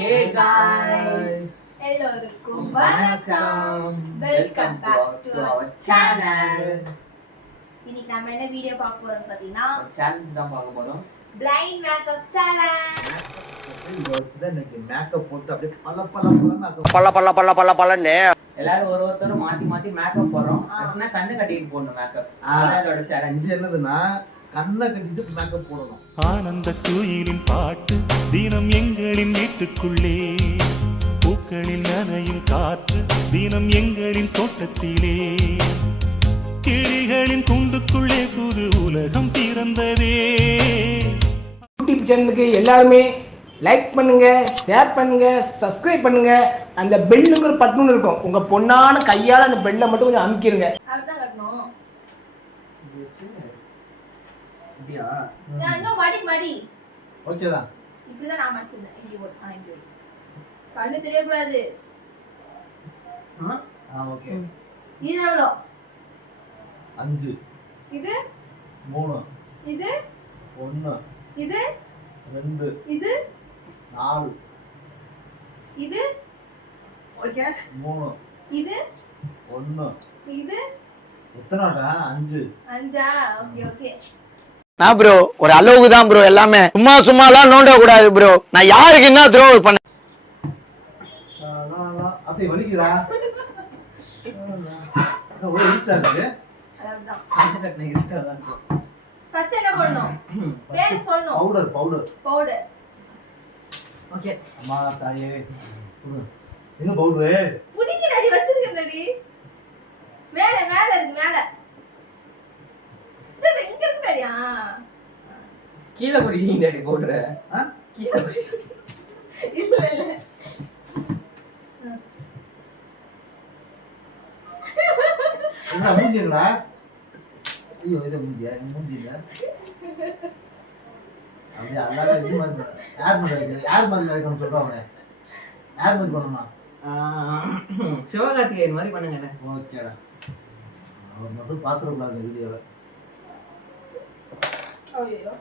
Hey guys, எல்லோருக்கும் வணக்கம். welcome back to our channel. இன்னைக்கு நம்ம என்ன வீடியோ பார்க்க போறோம் பாத்தீங்கன்னா சேலஞ்ச் தான் பார்க்க போறோம். blind makeup challenge. இன்னைக்கு மேக்கப் போட்டு அப்படியே பல்ல எல்லாரும் ஒருத்தரும் மாத்தி மாத்தி மேக்கப் போறோம். அப்படினா கண்ணு கட்டிட்டு போடணும் மேக்கப். அதோட சேலஞ்ச் என்னதுன்னா கண்ணை கட்டிட்டு மேக்கப் போடணும். ஆனந்த குயிலின் பாட்டு தினம் எங்களின் வீட்டுக்குள்ளே, பூக்களில் நனையும் காற்று தினம் எங்களின் தோட்டத்திலே, கிளிகளின் கூண்டுக்குள்ளே புது உலகம் பிறந்ததே. யூடியூப் சேனலுக்கு எல்லாருமே லைக் பண்ணுங்க, ஷேர் பண்ணுங்க, சப்ஸ்கிரைப் பண்ணுங்க. அந்த பெல்லுங்கிற பட்டன் இருக்கும், உங்க பொண்ணான கையால அந்த பெல்லை மட்டும் கொஞ்சம் அமுக்கிருங்க. அப்படிதான் கட்டணும். அப்படியா? இன்னும் மடி ஓகேதா? இப்படிதான் நான் மடிச்சிருந்தேன். இப்படி கண்ணு தெரியக்கூடாது. ஓகே. இது எவ்வளோ? 5 இது 3 இது 1 இது 2 இது 4 இது ஓகே 3 இது 1 இது எத்தனைடா? 5 5. ஓகே நான் ப்ரோ ஒரு அளவுக்கு தான் ப்ரோ, எல்லாமே சும்மாலாம் நோண்ட கூடாது ப்ரோ. நான் யாருக்கு என்ன துரோகம் பண்ண அத்தை வலிக்குதா? ஒரு இருட்டா இருக்கு. அதான் கண்ணு கட்டின இருட்டா தான் இருக்கும். ஃபர்ஸ்ட் என்ன பண்ணனும்? பேர் சொல்லணும். பவுடர். ஓகே. அம்மா தாயே. என்ன பவுடர்? புடிங்க ரெடி வச்சிருக்கேன்டி. மேல இருக்கு மேல. இது இங்க இருக்குடா. கீழ குடிங்க டாடி போடுற. கீழ குடி. இல்ல என்ன மூஞ்சிங்களா? ஐயோ இத மூஞ்சியா? மூஞ்சில அப்படியே அழகா இது மாதிரி யார் மாதிரி இருக்கணும்னு சொல்றாங்க. யார் மாதிரி பண்ணணுமா? சிவகார்த்திகேயன் மாதிரி பண்ணுங்க. ஓகேடா. அவர் மட்டும் பாத்துறக்கூடாது இந்த வீடியோவை. ஐயோ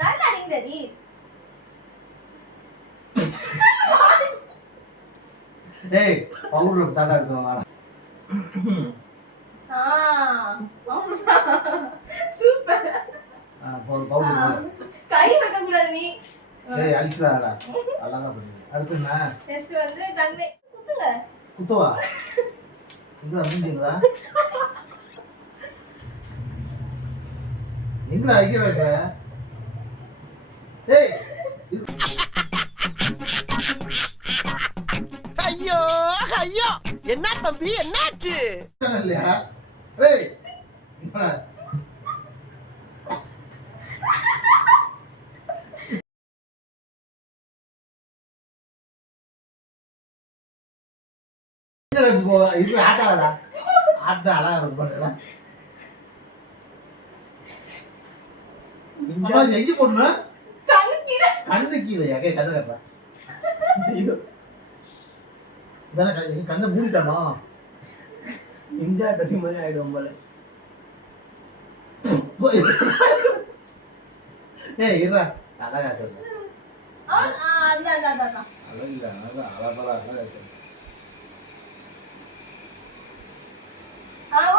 நல்லா அடிங்கடி. டேய் பவுடர் தாடா இருக்கும் வாடா. சூப்பர். பவுடர் கை வைக்க கூடாது நீ. டேய் அழிச்சுடாடா. அழகா பண்ணு. அடுத்து என்ன? நெக்ஸ்ட் வந்து கண்ணே குத்துங்க. குத்துவா? இங்க மூஞ்சிங்களா? எங்கடா ஐயா வைக்கிற? டேய் ஐயோ ஐயோ, என்ன தம்பி என்னாச்சு? இல்லையா? டேய் என்னடா? இது ஆட்டாடா. ஆட்டா அழகா இருக்கும். எங்க போடணும்? கண்ணு கீழே கண்ணு கட்டுறா. கண்ணை மூடிட்டானோ? இஞ்சா கட்டி மாதிரி ஆயிடும் போல. ஏய் இருடா. அழகா இருக்கு. அதான் அழகில்ல அழகா இருக்கு.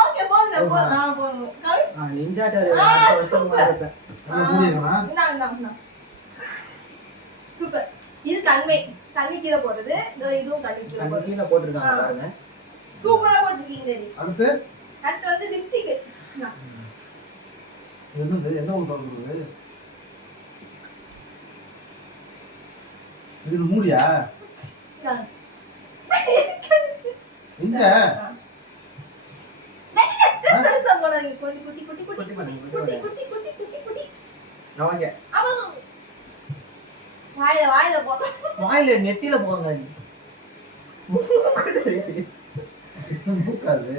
ஓகே போங்க போங்க. நிஞ்சா டேரி சூப்பர். இருப்பேன். இந்தா. சூப்பர். இது தண்ணி கீழே போடுறது. இதுவும் தண்ணி கீழே போடுறது. கீழ போட்டுருக்காங்க பாருங்க. சூப்பரா போட்டுருக்கீங்க. அடுத்து வந்து லிப்ஸ்டிக். என்னது? என்ன ஊத்துறது? இது மூடியா? எங்க? பெருசா போடாதீங்க. குட்டி. ஓகே. வாயில போடா. வாயில நெத்தியில போங்க. மூக்காது.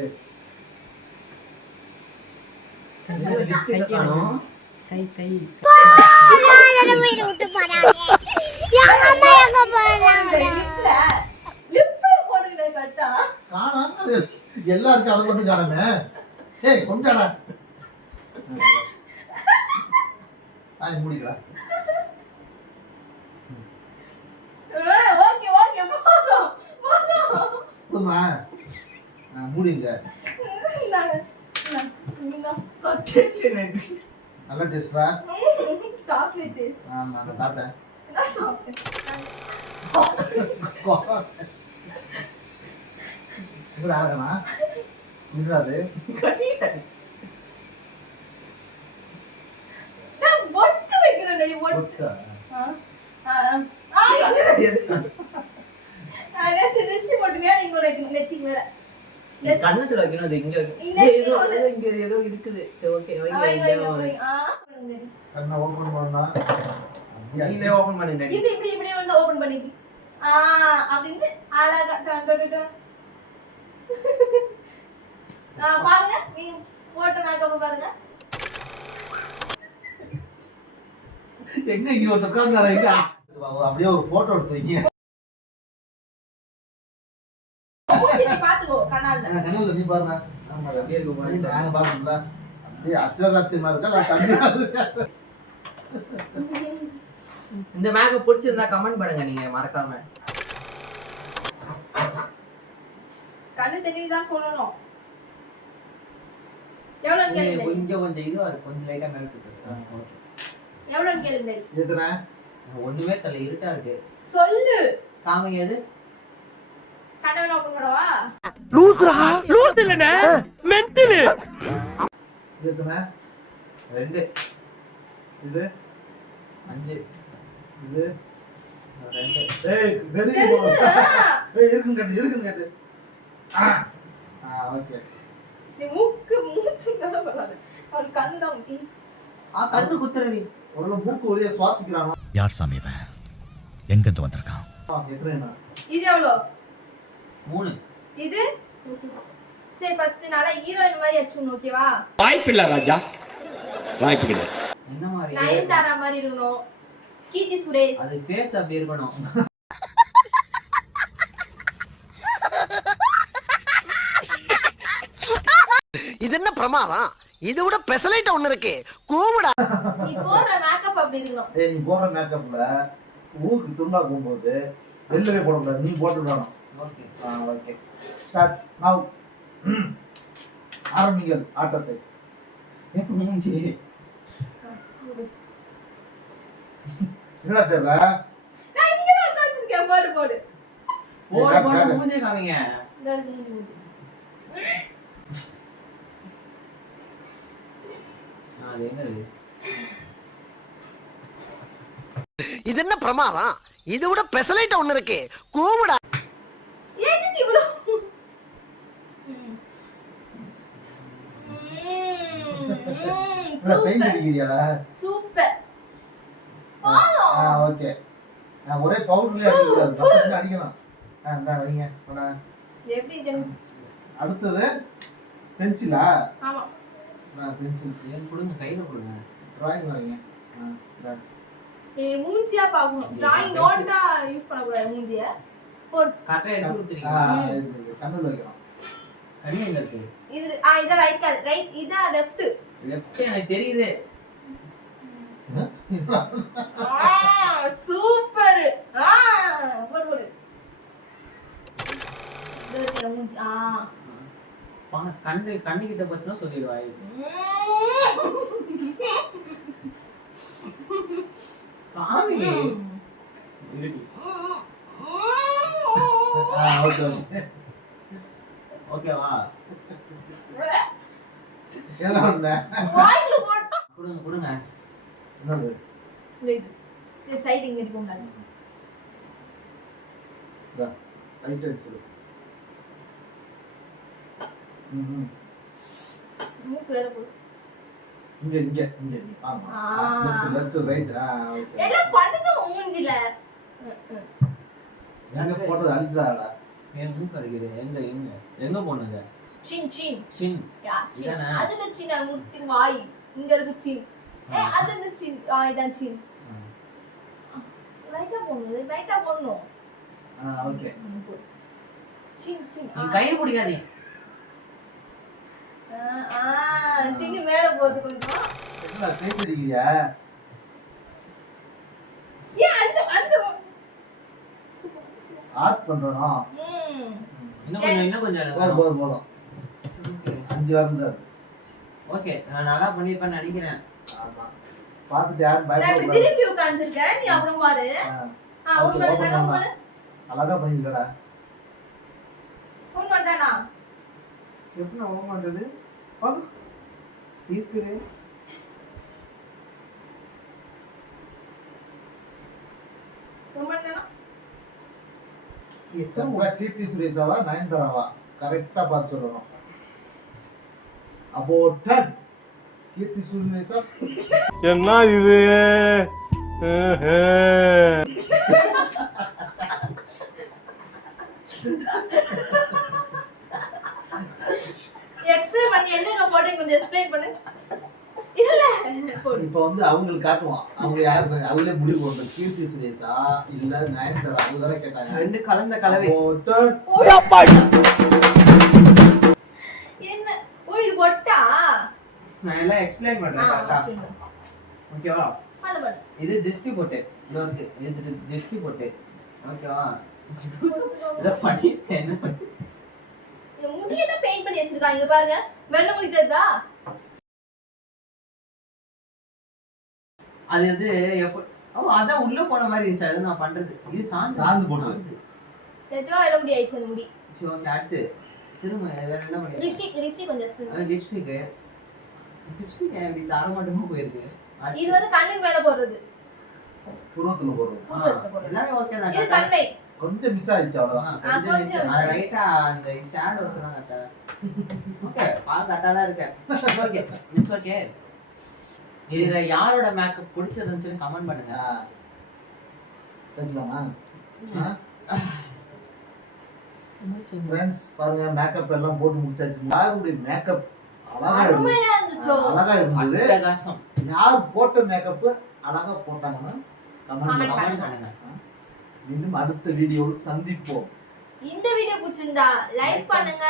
கை விட்டு போறாங்க. எங்க அம்மா எங்க போறாங்க? லிப்ல போடுங்க கட்டா. காணாம எல்லாருக்கும் அதை மட்டும் காணாம. ஏய் கொண்டாடா. மூடிக்கலாம். போதுமா மூடிங்க. டேஸ்ட் என்ன? நல்லா டேஸ்டா? Chocolate taste. ஆமா நான் சாப்பிட்டேன். நான் சாப்பிட்டேன். இது ஆகமா இதுடாது நான் ஒட்டு வைக்கிறேன் டேடி ஒட்டு. ஒட்டா நான் டிஸ்ட்ரி போட்டுங்க நீங்க ஒரு நெத்தி மேல. கண்ணத்துல வைக்கணும். அது இங்க இங்க ஏதோ இருக்குது. சரி ஓகே கண்ணை ஓபன் பண்ணா நீங்களே ஓபன் பண்ணுங்க. இது இப்படி வந்து ஓபன் பண்ணி அப்படின்னு அழகா டன் பாருங்க நீ போட்ட மேக்கப் பாருங்க. எங்க இங்க ஒரு உட்கார்ந்தாரா? அப்படியே ஒரு போட்டோ எடுத்து வைங்க. பாத்துக்கோ கண்ணால. கண்ணால நீ பாருங்க. ஆமா அப்படியே இருக்கு பாருங்க. நாங்க பாக்கல. அப்படியே அசோகாத்தியமா இருக்கா இல்ல தண்ணியா இருக்கா? இந்த மேக்கப் பிடிச்சிருந்தா கமெண்ட் பண்ணுங்க நீங்க மறக்காம. கண்ணு தெரியுதான் சொல்லணும். எவ்வளவு கேளுங்க. கொஞ்சம் இதுவா இருக்கு. கொஞ்சம் லைட்டா மேக்கப் இருக்கு. ஓகே. எவ்வளவு கேளுங்க. எதுனா ஒண்ணுமே தல இருட்டா இருக்கு. சொல்லு. காமிங்க எது? கண்ணை ஓபன் பண்ணவா? லூஸ் இல்லனே மென்டல். எதுனா 2 இது 5 இது 2. ஏய் வெரி ஏய் இருக்குங்க கேட்டு ஓகே. நீ மூச்சுனால பரவாயில்ல. அவள் கண்ணு தான் முக்கியம். கண்ணு குத்துறடி. ஒரு மூக்கு வழியா சுவாசிக்கிறாங்க. யார் சாமி இவன் எங்க இருந்து வந்திருக்கான்? எത്രேனா? இது எவ்வளோ? 3. இது சரி ஃபர்ஸ்ட் நாளா ஹீரோயின் மாதிரி அடிச்சுடணும் ஓகேவா? வாய்ப்பில்லை ராஜா, வாய்ப்பு கிடையாது. என்ன மாதிரி? நயன்தாரா மாதிரி இருக்கணும். கீர்த்தி சுரேஷ். அது ஃபேஸ் அப்படி இருக்கணும். இது என்ன பிரமாதம்? இது விட பெசலைட் ஒண்ணு இருக்கு கூவுடா. நீ போடுற மேக்கப் அப்படி இருக்கணும். ஏய் நீ போற மேக்கப்ல ஊருக்கு துண்டா போகும்போது வெளிலவே போடக்கூடாது. நீ போட்டு விடணும். ஓகே. ஓகே ஸ்டார்ட் நவ. ஆரம்பிங்கள் ஆட்டத்தை. எப்ப மூஞ்சி? என்னடா தெரியல? நான் இங்க தான் உட்கார்ந்திருக்கேன். போடு. போடு மூஞ்சி காமிங்க. இந்த மூஞ்சி. அது என்னது? இது என்ன பிரமாதம்? இது விட பெசலைட் ஒண்ணு இருக்கு கூவுடா. ஏன் இவ்ளோ? பெயிண்ட் அடிக்கிறியாடா? சூப்பர். போலாம். ஓகே. நான் ஒரே பவுடர்ல அடிக்கக்கூடாது. பக்கத்துல அடிக்கணும். நான் வைங்க. எப்படி இது? அடுத்தது பென்சிலா? ஆமா. நான் பென்சில் ஏன் கொடுங்க, கையில கொடுங்க. டிராயிங் வரைங்க. மூஞ்சியா பார்க்கணும். டிராயிங் நோட்டா யூஸ் பண்ண கூடாது மூஞ்சிய. கரெக்டா எடுத்து ஊத்துறீங்க. கண்ணுல வைக்கணும். கண்ணு எங்க இருக்கு? இது இத ரைட் இதா லெஃப்ட். லெஃப்ட் எனக்கு தெரியுது. சூப்பர். போடு. இது மூஞ்சி. கண்ணு கிட்ட போச்சுன்னா சொல்லிடுவாய். காமி இருடி. ஓகே ஓகேவா? என்ன பண்ண? வாயில போட்டா கொடுங்க. என்னது? இது சைடு இங்க போங்க. ரைட் அடிச்சு. மூக்கு வேற போ. இங்க ஆமா. Left right. ஓகே. எல்லாம் பண்ணுது மூஞ்சில. எங்க போட்டது அழிச்சதாடா? ஏன் மூக்கு அடிக்குது? எங்க போனது? சின். யா சின். அதுல சின் முட்டி வாய். இங்க இருக்கு சின். அதுல சின். இதான் சின். ரைட்டா போடணும். ஓகே. சின். நீ கை பிடிக்காதீங்க. சின்ன மேல போகுது கொஞ்சம். என்ன பெயிண்ட் அடிக்கிறியா? அந்த ஆர்ட் பண்றோம். இன்னும் கொஞ்சம் போதும் போதும் போதும் 5 வாரம் தான் இருக்கு. ஓகே நான் நல்லா பண்ணிருப்பேன்னு நினைக்கிறேன். ஆமா பார்த்துட்டு யாரும் நான் இப்படி பயப்படக்கூடாது. திருப்பி உட்கார்ந்திருக்கேன் நீ அப்புறம் பாரு ஓன் பண்ணு ஓன் பண்ணு அழகா பண்ணிருக்கடா. ஓன் பண்ணானா எப்படி நான் ஓன் பண்றது இருக்குது ஓன் பண்ணானா எத்தனை முறை கீர்த்தி சுரேஷாவா நயன்தாராவா கரெக்டா பார்த்து சொல்லணும். அப்போ டன் கீர்த்தி சுரேஷா என்ன இது எக்ஸ்பிளைன் பண்ணி என்னங்க போட்டு கொஞ்சம் எக்ஸ்பிளைன் பண்ணு இல்ல போடு இப்ப வந்து அவங்களுக்கு காட்டுவான் அவங்க யாரு அவங்களே முடிவு பண்ணணும் கீர்த்தி சுரேஷா இல்ல நயன்தாரா அவங்க தானே கேட்டாங்க. ரெண்டு கலந்த கலவை. அப்போ டன் என்ன ஓ இது பொட்டா நான் எல்லாம் எக்ஸ்பிளைன் பண்றேன் கரெக்டா. ஓகேவா? பண்ணு இது திஷ்டி போட்டு இது இருக்கு. இது திஷ்டி போட்டு ஓகேவா? இத பண்ணி என்ன பண்ணி என் முடியை தான் பெயிண்ட் பண்ணி வச்சிருக்காங்க இங்க பாருங்க வெள்ளை முடி தெரியுதா அது வந்து அதான் உள்ள போன மாதிரி இருந்துச்சு. அது நான் பண்றது இது சாந்து போட்டு. நிஜமா வெள்ளை முடி ஆயிடுச்சு அந்த முடி சரி ஓகே அடுத்து திரும்ப வேற என்ன பண்ணி லிப்ஸ்டிக் கொஞ்சம் explain லிப்ஸ்டிக் இப்படி தர மட்டுமா போயிருக்கு. இது வந்து கண்ணுக்கு மேல போடுறது புருவத்துல போடுறது பூர்வத்துல போடுறது எல்லாமே ஓகே தான். இது கண்மை கொஞ்சம் மிஸ் ஆயிடுச்சு அவ்வளவுதான். கொஞ்சம் அது ரைட்டா அந்த ஷேடோஸ் எல்லாம் கரெக்டா ஓகே கரெக்டா தான் இருக்கு. Okay it's okay. இதுல யாரோட மேக்கப் பிடிச்சதுன்னு சொல்லி கமெண்ட் பண்ணுங்க. பேசலாமா? ஃப்ரெண்ட்ஸ் பாருங்க மேக்கப் எல்லாம் போட்டு முடிச்சாச்சு. யாருடைய மேக்கப் அழகா இருந்தது அருமையா இருந்துச்சோ அழகா இருந்தது. அட்டகாசம். யார் போட்ட மேக்கப் அழகா போட்டாங்கன்னா Comment கமெண்ட் பண்ணுங்க. மீண்டும் அடுத்த வீடியோவில் சந்திப்போம். இந்த வீடியோ பிடிச்சிருந்தா லைக் பண்ணுங்க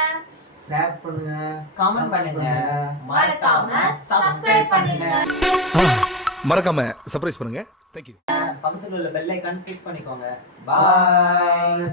ஷேர் பண்ணுங்க கமெண்ட் பண்ணுங்க. மறக்காம subscribe பண்ணுங்க மறக்காம சர்ப்ரைஸ் பண்ணுங்க. தேங்க்யூ. பக்கத்துல உள்ள பெல் ஐகான் கிளிக் பண்ணிக்கோங்க. பாய்.